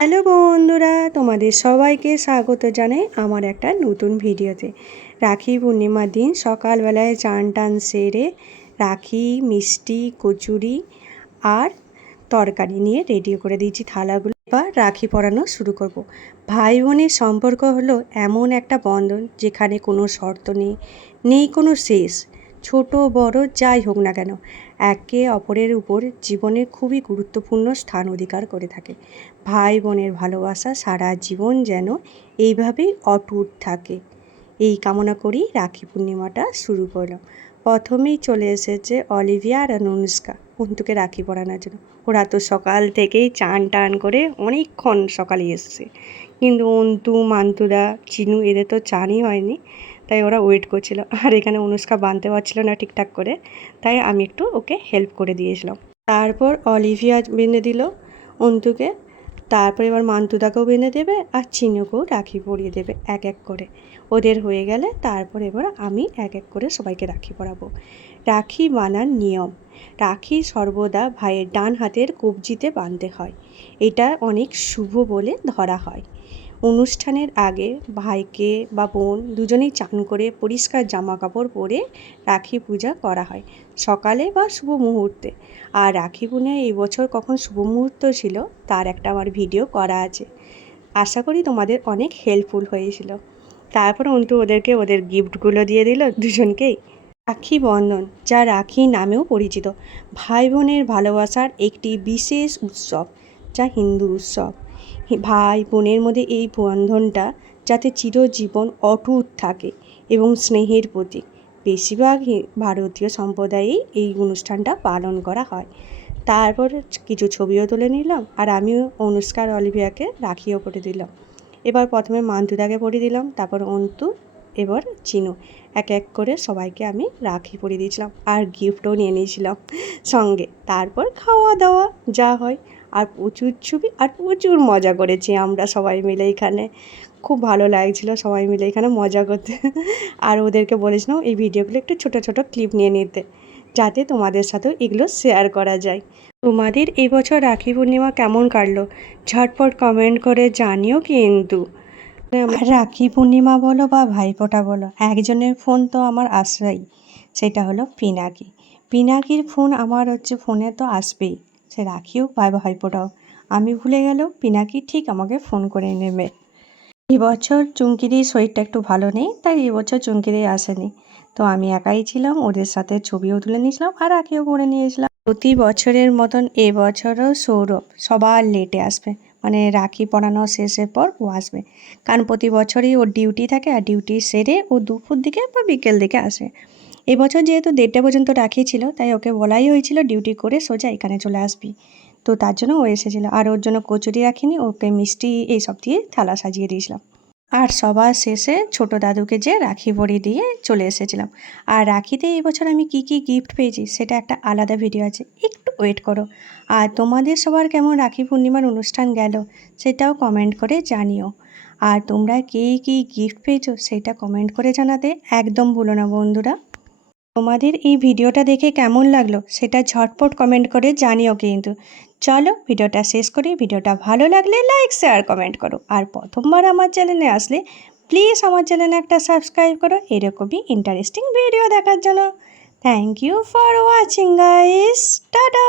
Hello বন্ধুরা, তোমাদের সবাইকে স্বাগত জানাই আমার একটা নতুন ভিডিওতে। রাখি পূর্ণিমার দিন সকালবেলায় চান টান সেরে রাখি, মিষ্টি, কচুরি আর তরকারি নিয়ে রেডি করে দিয়েছি থালাগুলো। এবার রাখি পরানো শুরু করব। ভাই বোনের সম্পর্ক হলো এমন একটা বন্ধন যেখানে কোনো শর্ত নেই, নেই কোনো শেষ। ছোট বড় যাই হোক না কেন, একে অপরের উপর জীবনে খুবই গুরুত্বপূর্ণ স্থান অধিকার করে থাকে। ভাই বোনের ভালোবাসা সারা জীবন যেন এইভাবেই অটুট থাকে, এই কামনা করেই রাখি পূর্ণিমাটা শুরু করলাম। প্রথমেই চলে এসেছে অলিভিয়া আর অনুষ্কা অন্তুকে রাখি পরানোর জন্য। ওরা তো সকাল থেকেই চান টান করে অনেকক্ষণ সকালে এসছে, কিন্তু অন্তু, মান্তুদা, চিনু এদের তো চানই হয়নি, তাই ওরা ওয়েট করছিল। আর এখানে অনুষ্কা বাঁধতে পারছিল না ঠিকঠাক করে, তাই আমি একটু ওকে হেল্প করে দিয়েছিলাম। তারপর অলিভিয়া বেঁধে দিল অন্তুকে, তারপর এবার মান্তুদাকেও বেঁধে দেবে আর চিনুকেও রাখি পরিয়ে দেবে এক এক করে। ওদের হয়ে গেলে তারপর এবার আমি এক এক করে সবাইকে রাখি পরাবো। রাখি বানার নিয়ম: রাখি সর্বদা ভাইয়ের ডান হাতের কবজিতে বাঁধতে হয়, এটা অনেক শুভ বলে ধরা হয়। অনুষ্ঠানের আগে ভাইকে বা বোন দুজনেই চান করে পরিষ্কার জামা কাপড় পরে রাখি পূজা করা হয় সকালে বা শুভ মুহূর্তে। আর রাখি পূর্ণিমায় এই বছর কখন শুভ মুহূর্ত ছিল তার একটা আমার ভিডিও করা আছে, আশা করি তোমাদের অনেক হেল্পফুল হয়েছিল। তারপর অন্তু ওদেরকে ওদের গিফটগুলো দিয়ে দিল দুজনকেই। রাখি বন্ধন, যা রাখি নামেও পরিচিত, ভাই বোনের ভালোবাসার একটি বিশেষ উৎসব, যা হিন্দু উৎসব। ভাই বোনের মধ্যে এই বন্ধনটা যাতে চিরজীবন অটুট থাকে এবং স্নেহের প্রতীক। বেশিরভাগ ভারতীয় সম্প্রদায়েই এই অনুষ্ঠানটা পালন করা হয়। তারপর কিছু ছবিও তুলে নিলাম, আর আমিও অনুষ্কা আর অলিভিয়াকে রাখিও পরে দিলাম। এবার প্রথমে মান্তুদাকে পরিয়ে দিলাম, তারপর অন্তু, এবার চিনু, এক এক করে সবাইকে আমি রাখি পরিয়ে দিয়েছিলাম আর গিফটও নিয়ে নিয়েছিলাম সঙ্গে। তারপর খাওয়া দাওয়া যা হয়, আর প্রচুর ছবি আর প্রচুর মজা করেছি আমরা সবাই মিলে এখানে। খুব ভালো লাগছিলো সবাই মিলে এখানে মজা করতে। আর ওদেরকে বলেছিলাম এই ভিডিওগুলো একটু ছোটো ছোটো ক্লিপ নিয়ে নিতে, যাতে তোমাদের সাথেও এগুলো শেয়ার করা যায়। তোমাদের এবছর রাখি পূর্ণিমা কেমন কাটলো ঝটপট কমেন্ট করে জানিও কিন্তু। রাখি পূর্ণিমা বলো বা ভাইফোঁটা বলো, একজনের ফোন তো আমার আসবেই, সেটা হলো পিনাকি। পিনাকির ফোন আমার ফোনে তো আসবেই, সে রাখিও বা ভাইফোঁটাও। আমি ভুলে গেলেও পিনাকি ঠিক আমাকে ফোন করে নেবে। এবছর চুমকিদির শরীরটা একটু ভালো নেই, তাই এবছর চুমকিদি আসেনি, তো আমি একাই ছিলাম। ওদের সাথে ছবিও তুলে নিয়েছিলাম আর রাখিও করে নিয়েছিলাম। প্রতি বছরের মতন এবছরও সৌরভ সবার লেটে আসবে, মানে রাখি পরানো শেষের পর ও আসবে, কারণ প্রতি বছরই ওর ডিউটি থাকে, আর ডিউটি সেরে ও দুপুর দিকে বা বিকেল দিকে আসে। এবছর যেহেতু 1:30 পর্যন্ত রাখি ছিল, তাই ওকে বলাই হয়েছিল ডিউটি করে সোজা এখানে চলে আসবি, তো তার জন্য ও এসেছিলো। আর ওর জন্য কচুরি রাখিনি, ওকে মিষ্টি এইসব দিয়ে থালা সাজিয়ে দিয়েছিলাম। আর সবার শেষে ছোট দাদুকে যে রাখি পরিয়ে দিয়ে চলে এসেছিলাম। আর রাখিতে এই বছর আমি কি কি গিফট পেয়েছি সেটা একটা আলাদা ভিডিও আছে, একটু ওয়েট করো। আর তোমাদের সবার কেমন রাখি পূর্ণিমার অনুষ্ঠান গেল সেটাও কমেন্ট করে জানিও। আর তোমরা কে কী গিফট পেয়েছো সেটা কমেন্ট করে জানাতে একদম ভুলো না বন্ধুরা। তোমাদের এই ভিডিওটা দেখে কেমন লাগলো সেটা ঝটপট কমেন্ট করে জানিও কিন্তু। চলো ভিডিওটা শেষ করি। ভিডিওটা ভালো লাগলে লাইক, শেয়ার, কমেন্ট করো। আর প্রথমবার আমার চ্যানেলে আসলে প্লিজ আমার চ্যানেলে একটা সাবস্ক্রাইব করো এরকমই ইন্টারেস্টিং ভিডিও দেখার জন্য। Thank you for watching guys, tata.